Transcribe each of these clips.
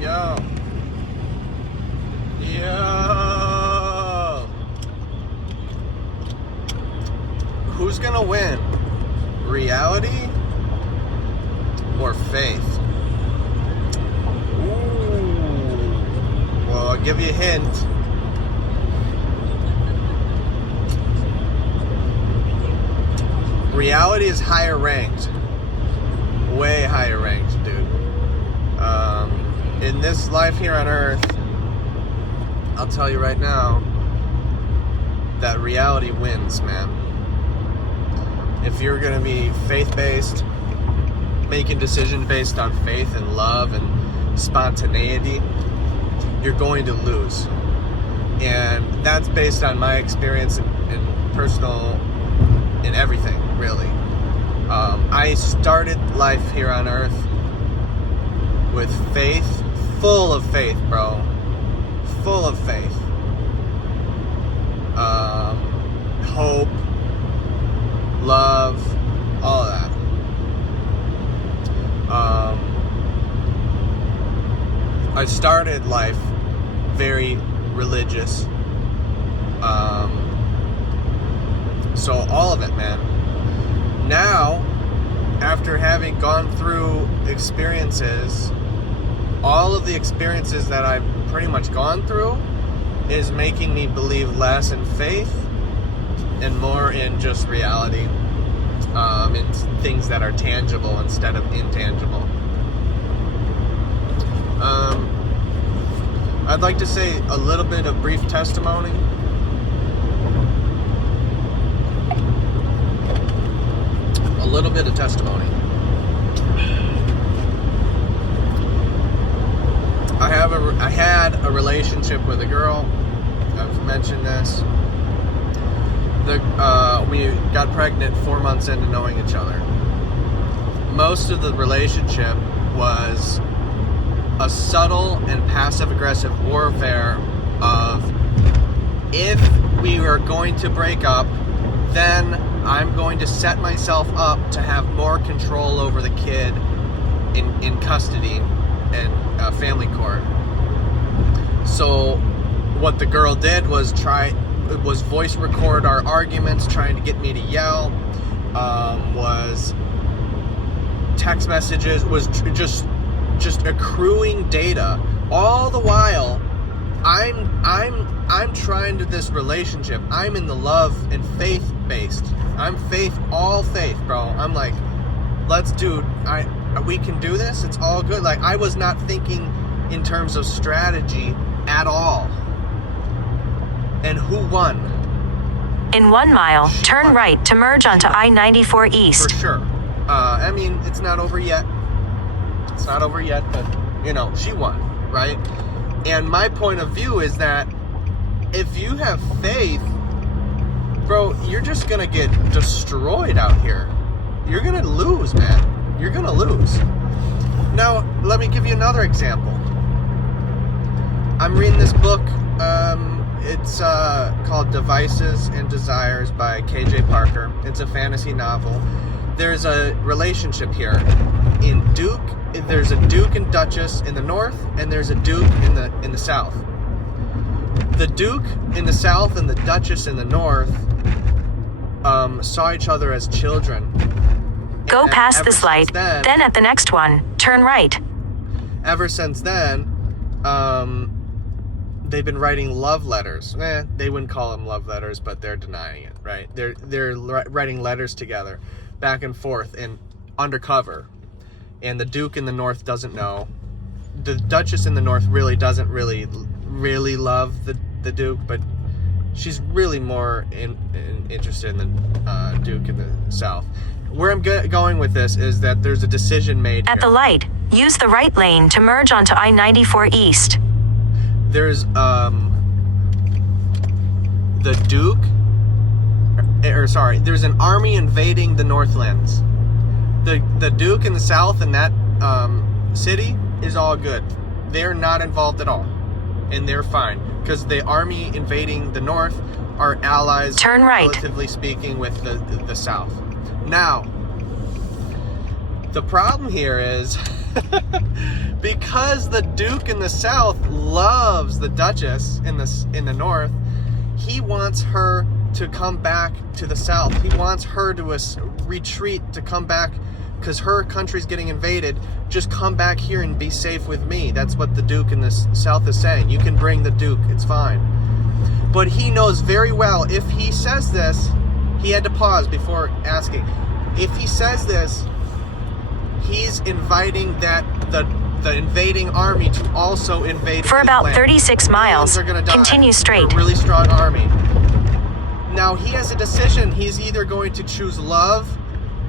Yo. Yo. Who's gonna win? Reality or faith? Ooh. Well, I'll give you a hint. Reality is higher ranked. Way higher ranked, dude. In this life here on Earth, I'll tell you right now that reality wins, man. If you're gonna be faith-based, making decisions based on faith and love and spontaneity, you're going to lose. And that's based on my experience and personal, in everything, really. I started life here on Earth with faith, full of faith, bro. Full of faith. Hope, love, all of that. I started life very religious. So all of it, man. Now, after having gone through experiences, all of the experiences that I've pretty much gone through is making me believe less in faith and more in just reality, in things that are tangible instead of intangible. I'd like to say a little bit of brief testimony. A little bit of testimony. I had a relationship with a girl. I've mentioned this. We got pregnant 4 months into knowing each other. Most of the relationship was a subtle and passive-aggressive warfare of, if we are going to break up, then I'm going to set myself up to have more control over the kid in custody and family court. So what the girl did was voice record our arguments, trying to get me to yell, was text messages, was just accruing data. All the while, I'm trying to this relationship. I'm in the love and faith based. I'm all faith, bro. I'm like, we can do this. It's all good. Like, I was not thinking in terms of strategy at all. And who won? In 1 mile, turn right to merge onto I-94 East. For sure. I mean, it's not over yet. But, she won, right? And my point of view is that if you have faith, bro, you're just gonna get destroyed out here. You're gonna lose, man. You're gonna lose. Now, let me give you another example. I'm reading this book. It's called Devices and Desires by K.J. Parker. It's a fantasy novel. There's a relationship here. There's a Duke and Duchess in the north, and there's a Duke in the south. The Duke in the south and the Duchess in the north saw each other as children. Go past this light, then at the next one, turn right. Ever since then, they've been writing love letters. They wouldn't call them love letters, but they're denying it, right? They're writing letters together, back and forth, and undercover. And the Duke in the north doesn't know. The Duchess in the north really doesn't really love the Duke, but she's really more interested in the Duke in the south. Where I'm going with this is that there's a decision made at the light. Use the right lane to merge onto I-94 East. There's the Duke, there's an army invading the Northlands. The Duke in the south and that city is all good. They're not involved at all, and they're fine because the army invading the north are allies, relatively speaking, with the south. Now, The problem here is because the Duke in the South loves the Duchess in the North, he wants her to come back to the South. He wants her to retreat, to come back, because her country's getting invaded. Just come back here and be safe with me. That's what the Duke in the South is saying. You can bring the Duke, it's fine. But he knows very well, if he says this, he had to pause before asking. If he says this, he's inviting the invading army to also invade For his about land. 36 miles, Are gonna die. continue straight. A really strong army. Now he has a decision. He's either going to choose love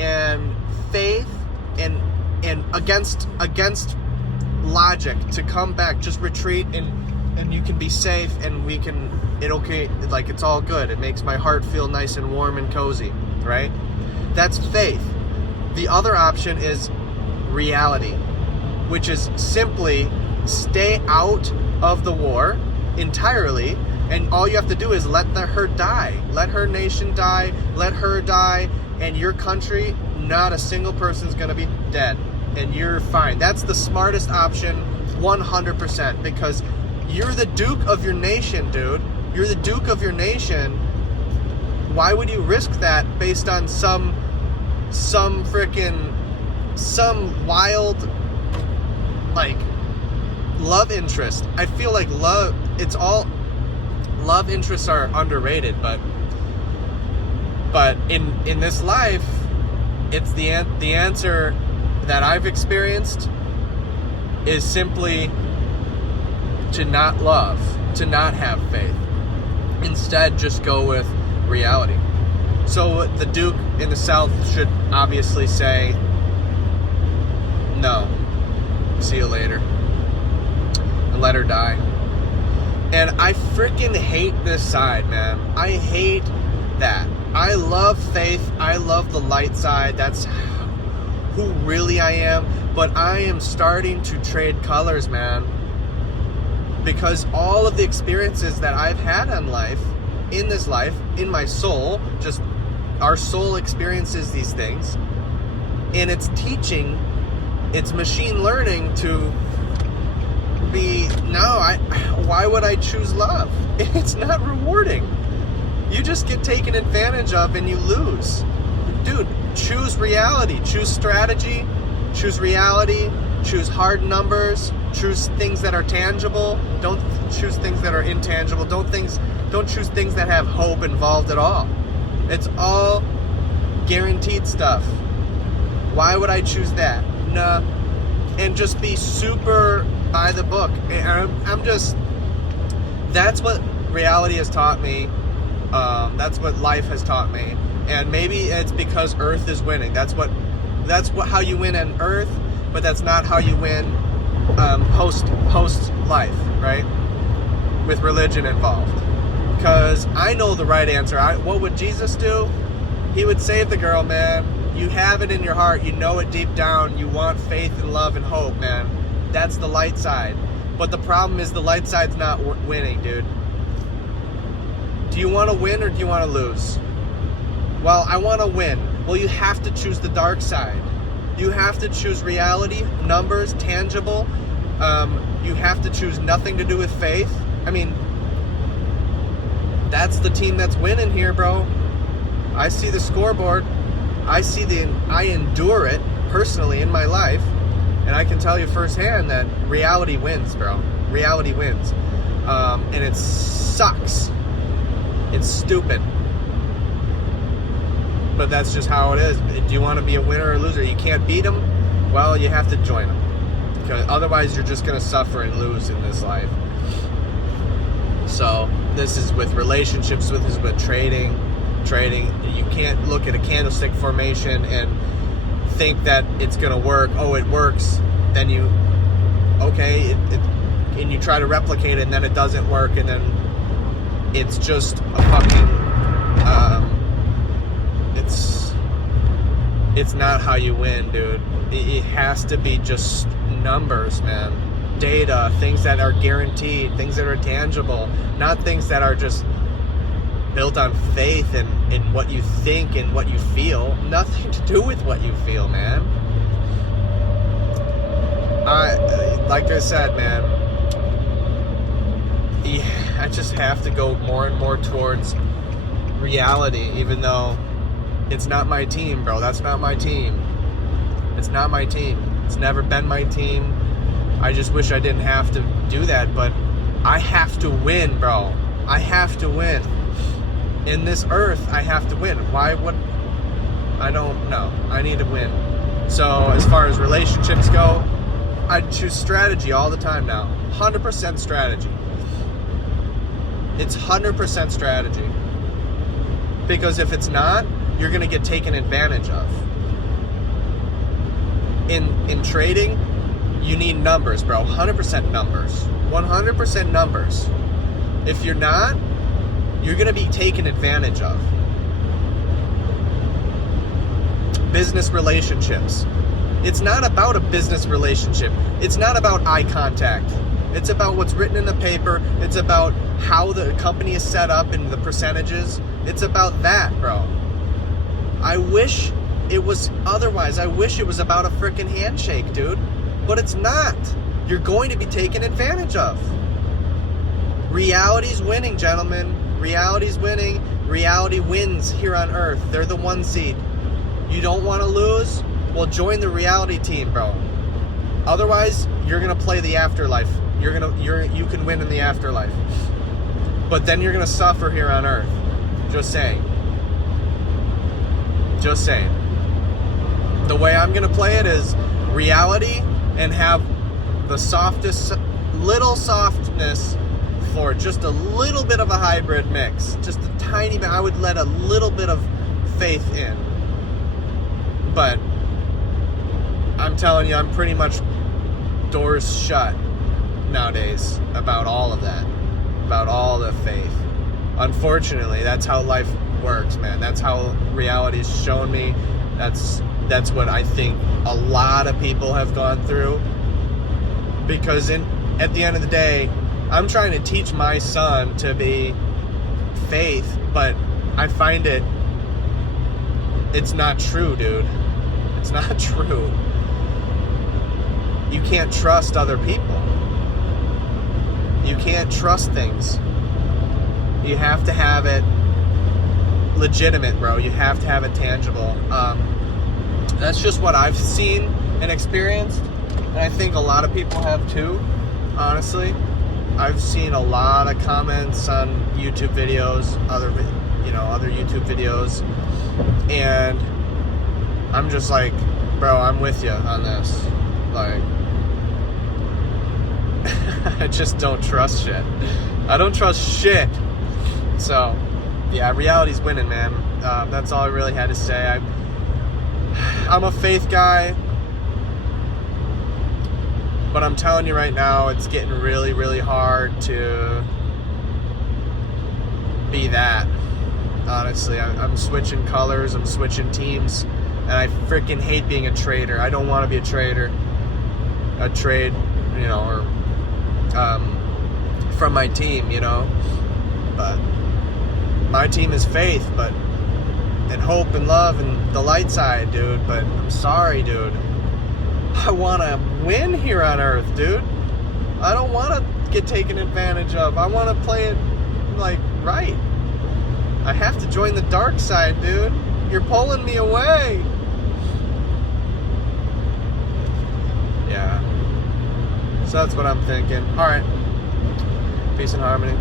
and faith and against logic to come back, just retreat, and you can be safe, and it's all good. It makes my heart feel nice and warm and cozy, right? That's faith. The other option is reality, which is simply stay out of the war entirely, and all you have to do is let her die. Let her nation die, let her die, and your country, not a single person's gonna be dead, and you're fine. That's the smartest option, 100%, because you're the Duke of your nation, dude. You're the Duke of your nation. Why would you risk that based on some wild, like, love interest? I feel like love interests are underrated, but in this life, it's the answer that I've experienced is simply to not love, to not have faith. Instead, just go with reality. So the Duke in the South should obviously say, no, see you later, and let her die. And I freaking hate this side, man. I hate that. I love faith. I love the light side. That's who really I am. But I am starting to trade colors, man. Because all of the experiences that I've had in life, in this life, in my soul, just our soul experiences these things. And it's teaching, it's machine learning to be, why would I choose love? It's not rewarding. You just get taken advantage of and you lose. Dude, choose reality, choose strategy, choose reality, choose hard numbers, choose things that are tangible. Don't choose things that are intangible. Don't choose things that have hope involved at all. It's all guaranteed stuff. Why would I choose that? Nah. And just be super by the book. That's what reality has taught me. That's what life has taught me. And maybe it's because Earth is winning. That's how you win on Earth, but that's not how you win post life, right? With religion involved. Because I know the right answer. What would Jesus do? He would save the girl, man. You have it in your heart. You know it deep down. You want faith and love and hope, man. That's the light side. But the problem is the light side's not winning, dude. Do you want to win or do you want to lose? Well, I want to win. Well, you have to choose the dark side. You have to choose reality, numbers, tangible. You have to choose nothing to do with faith. I mean, that's the team that's winning here, bro. I see the scoreboard. I endure it personally in my life. And I can tell you firsthand that reality wins, bro. Reality wins. And it sucks. It's stupid. But that's just how it is. Do you want to be a winner or a loser? You can't beat them? Well, you have to join them. Because otherwise you're just going to suffer and lose in this life. So this is with relationships, this is with trading. You can't look at a candlestick formation and think that it's going to work. Oh, it works. Then you try to replicate it, and then it doesn't work, and then it's just a fucking it's not how you win, dude. It has to be just numbers, man. Data, things that are guaranteed, things that are tangible, not things that are just built on faith and what you think and what you feel. Nothing to do with what you feel, man. like I said, man, I just have to go more and more towards reality, even though it's not my team, bro. That's not my team. It's not my team. It's never been my team. I just wish I didn't have to do that, but I have to win, bro. I have to win. In this earth, I have to win. Why would... I don't know. I need to win. So, as far as relationships go, I choose strategy all the time now. 100% strategy. It's 100% strategy. Because if it's not, you're going to get taken advantage of. In trading, you need numbers, bro. 100% numbers. 100% numbers. If you're not, you're going to be taken advantage of. Business relationships. It's not about a business relationship. It's not about eye contact. It's about what's written in the paper. It's about how the company is set up and the percentages. It's about that, bro. I wish it was otherwise. I wish it was about a freaking handshake, dude. But it's not. You're going to be taken advantage of. Reality's winning, gentlemen. Reality's winning. Reality wins here on Earth. They're the 1 seed. You don't want to lose? Well, join the reality team, bro. Otherwise, you're gonna play the afterlife. You can win in the afterlife. But then you're gonna suffer here on Earth. Just saying. Just saying. The way I'm gonna play it is reality and have the softest, little softness for just a little bit of a hybrid mix. Just a tiny bit. I would let a little bit of faith in. But I'm telling you, I'm pretty much doors shut nowadays about all of that. About all the faith. Unfortunately, that's how life works, man. That's how reality's shown me. That's what I think a lot of people have gone through. Because at the end of the day, I'm trying to teach my son to be faith, but I find it's not true, dude. It's not true. You can't trust other people. You can't trust things. You have to have it legitimate, bro. You have to have it tangible. That's just what I've seen and experienced, and I think a lot of people have too, honestly. I've seen a lot of comments on YouTube videos, other YouTube videos, and I'm just like, bro, I'm with you on this. Like, I just don't trust shit. I don't trust shit. So, yeah, reality's winning, man. That's all I really had to say. I'm a faith guy, but I'm telling you right now, it's getting really, really hard to be that. Honestly, I'm switching colors, I'm switching teams, and I freaking hate being a trader. I don't want to be a trader. A trade, or from my team, but my team is faith, and hope and love and the light side, dude. But I'm sorry, dude. I want to win here on Earth, dude. I don't want to get taken advantage of. I want to play it like right. I have to join the dark side, dude. You're pulling me away. Yeah. So that's what I'm thinking. All right. Peace and harmony.